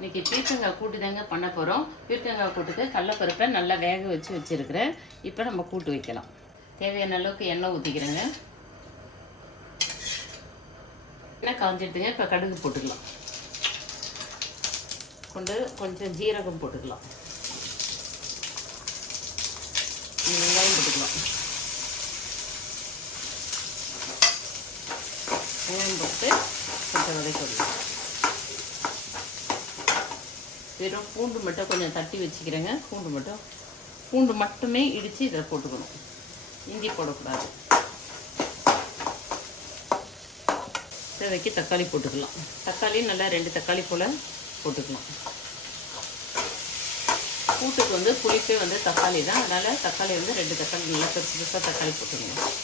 இன்றைக்கி பீர்க்கங்காய் கூட்டு தாங்க பண்ண போகிறோம் பீர்க்கங்காய் கூட்டுக்கு கடலப்பருப்பை நல்லா வேக வச்சு வச்சுருக்கிறேன். இப்போ நம்ம கூட்டு வைக்கலாம். தேவையான அளவுக்கு எண்ணெய் ஊற்றிக்கிறேங்க எண்ணெய் காஞ்சிடுதுங்க இப்போ கடுகு போட்டுக்கலாம். கொண்டு கொஞ்சம் ஜீரகம் போட்டுக்கலாம். வெங்காயம் போட்டுக்கலாம். வெங்காயம் போட்டு கொஞ்சம் வதக்கிடலாம் வெறும் பூண்டு மட்டும் கொஞ்சம் தட்டி வச்சுக்கிறேங்க. பூண்டு மட்டும் பூண்டு மட்டுமே இடித்து இதில் போட்டுக்கணும். இஞ்சி போடக்கூடாது. தேவைக்கு தக்காளி போட்டுக்கலாம். தக்காளி நல்லா ரெண்டு தக்காளி போல் போட்டுக்கலாம். கூட்டுக்கு வந்து புளிப்பே வந்து தக்காளி தான். அதனால் தக்காளி வந்து ரெண்டு தக்காளி நல்லா பெருசு பெருசாக தக்காளி போட்டுக்கணும்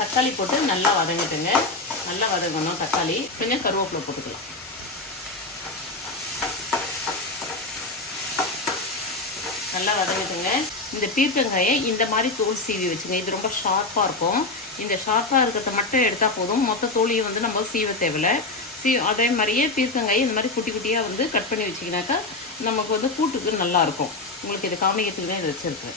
தக்காளி போட்டு நல்லா வதங்கிட்டுங்க. நல்லா வதங்கணும் தக்காளி. கொஞ்சம் கருவேப்பிலை போட்டுக்கலாம். நல்லா வதங்குதுங்க இந்த பீர்க்கங்காயை இந்த மாதிரி தோல் சீவி வச்சுங்க. இது ரொம்ப ஷார்ப்பாக இருக்கும். இந்த ஷார்ப்பாக இருக்கிறத மட்டும் எடுத்தால் போதும். மொத்த தோலியை வந்து நம்ம சீவ தேவையில்ல. சீ அதே மாதிரியே பீர்க்கங்காயை இந்த மாதிரி குட்டி குட்டியாக வந்து கட் பண்ணி வச்சிங்கனாக்கா நமக்கு வந்து கூட்டுக்கு நல்லாயிருக்கும் உங்களுக்கு இது காமிக்கிறதுக்கு தான் இதை வச்சுருக்கேன்.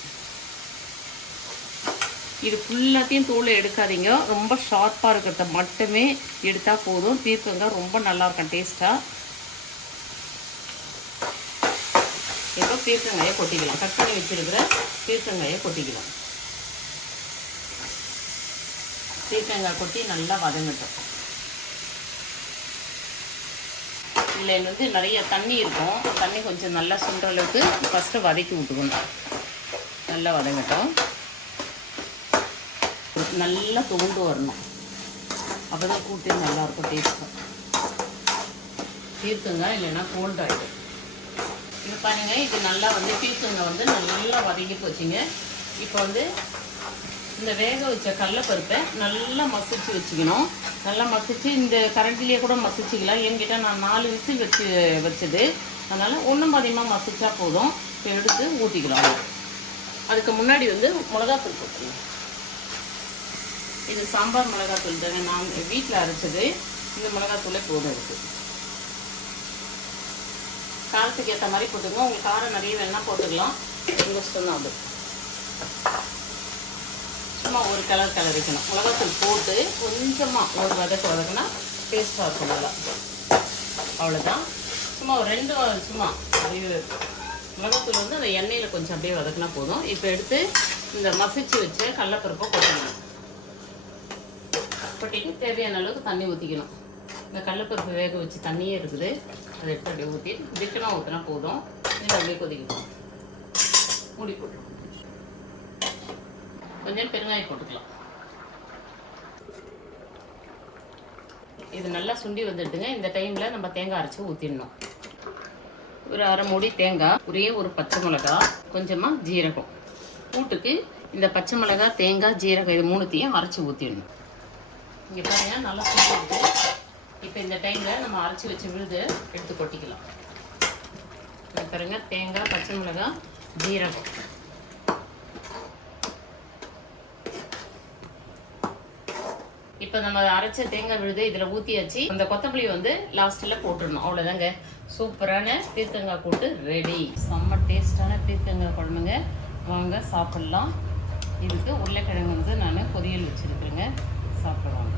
இது ஃபுல்லாத்தையும் தோலை எடுக்காதீங்க. ரொம்ப ஷார்ப்பாக இருக்கிறத மட்டுமே எடுத்தால் போதும். பீர்க்கங்காய் ரொம்ப நல்லாயிருக்கும் டேஸ்ட்டாக இப்போ பீர்க்கங்காயை கொட்டிக்கலாம். கட் பண்ணி வச்சிருக்கிற பீர்க்கங்காயை கொட்டிக்கலாம். பீர்க்கங்காய் கொட்டி நல்லா வதங்கட்டும். இதில் வந்து நிறைய தண்ணி இருக்கும். தண்ணி கொஞ்சம் நல்லா சுண்டுற அளவுக்கு ஃபஸ்ட்டு வதக்கி விட்டுக்கணும். நல்லா வதங்கட்டும். நல்லா துண்டு வரணும். அப்போ தான் கூட்டி நல்லாயிருக்கும் டேஸ்ட்டு தீர்த்துங்க இல்லைன்னா கோல்ட் ஆகிடும் பாருங்கள் பாருங்க இது நல்லா வந்து பீர்க்கங்காய் வந்து நல்லா வதங்கி போச்சுங்க. இப்போ வந்து இந்த வேக வச்ச கடலப்பருப்பை நல்லா மசிச்சு வச்சுக்கணும். நல்லா மசிச்சு இந்த கரண்டிலேயே கூட மசிச்சுக்கலாம். என்கிட்ட நான் நாலு விசில் வச்சு வச்சது. அதனால் ஒன்றும் அதிகமாக மசிச்சா போதும். இப்போ எடுத்து ஊற்றிக்கலாம் அதுக்கு முன்னாடி வந்து மிளகாத்தூள் போட்டுருங்க இது சாம்பார் மிளகாத்தூள் தாங்க. நான் வீட்டில் அரைச்சது. இந்த மிளகாத்தூளே போதும் இருக்குது காரத்துக்கு ஏற்ற மாதிரி போட்டுக்கோங்க. உங்களுக்கு காரம் நிறைய வேணா போட்டுக்கலாம். உங்கள் தான் அது? சும்மா ஒரு கலர் கலரிக்கணும் மிளகாத்தூள் போட்டு கொஞ்சமாக ஒரு வதக்கு வதக்குனா டேஸ்ட்டாக இருக்கும் நல்லா. அவ்வளோதான் சும்மா ஒரு ரெண்டு சும்மா அப்படியே மிளகாத்தூள் வந்து அந்த எண்ணெயில் கொஞ்சம் அப்படியே வதக்குனா போதும். இப்போ எடுத்து இந்த மசிச்சு வச்ச கடலப்பருப்பை கொட்டணும் கொட்டிட்டு தேவையான அளவுக்கு தண்ணி ஊற்றிக்கணும் இந்த கடலப்பருப்பு வேக வச்சு தண்ணியே இருக்குது. அதை எடுத்து அப்படியே ஊற்றி திட்டமாக ஊற்றினா போதும். இதை அப்படியே கொதிக்கணும் மூடி போட்டுருவோம். கொஞ்சம் பெருங்காயம் போட்டுக்கலாம். இது நல்லா சுண்டி வந்துடுதுங்க இந்த டைமில் நம்ம தேங்காய் அரைச்சி ஊற்றிடணும் ஒரு அரை மூடி தேங்காய் ஒரே ஒரு பச்சை மிளகா கொஞ்சமாக ஜீரகம். கூட்டுக்கு இந்த பச்சை மிளகா தேங்காய் ஜீரகம் இது மூணுத்தையும் அரைச்சி ஊற்றிடணும் இங்கே பாருங்கள் நல்லா சுண்டிடுது இப்போ இந்த டைமில் நம்ம அரைச்சி வச்சு விழுது எடுத்து கொட்டிக்கலாம். பாருங்க தேங்காய் பச்சை மிளகாய் ஜீரகம். இப்போ நம்ம அரைச்ச தேங்காய் விழுது இதில் ஊற்றியாச்சு அந்த கொத்தமல்லி வந்து லாஸ்ட்டில் போட்டுடணும். அவ்வளோதாங்க சூப்பரான பீர்க்கங்காய் கூட்டு ரெடி செம்ம டேஸ்டான பீர்க்கங்காய் குழம்புங்க. வாங்க சாப்பிட்லாம். இதுக்கு உருளைக்கிழங்கு வந்து நான் பொரியல் வச்சுருக்குறேங்க. சாப்பிடுவாங்க